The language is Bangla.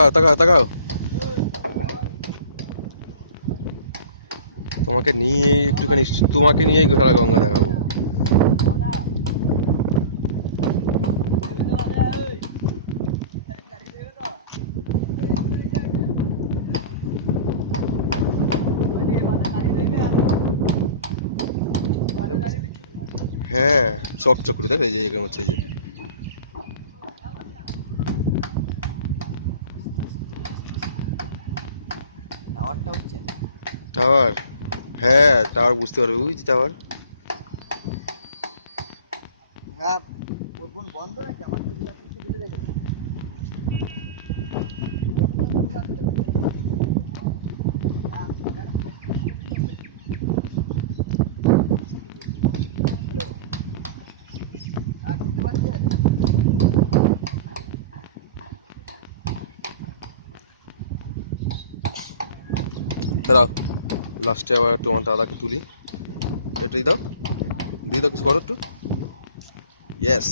তাকাও তাকাও, তোমাকে নিয়ে একটুখানি, তোমাকে নিয়েই ঘোরা গঙ্গা দেখাও। হ্যাঁ, চকচক করে দেখো এই যে এরকম হচ্ছে টাওয়ার। হ্যাঁ টাওয়ার, বুঝতে পারবে, ওই টাওয়ার। দাঁড়াও, লাস্টে আবার তোমার দাদাকে তুলি, একটু দিয়ে দাও, দিয়ে দাও, কিছু করো একটু। ইয়েস।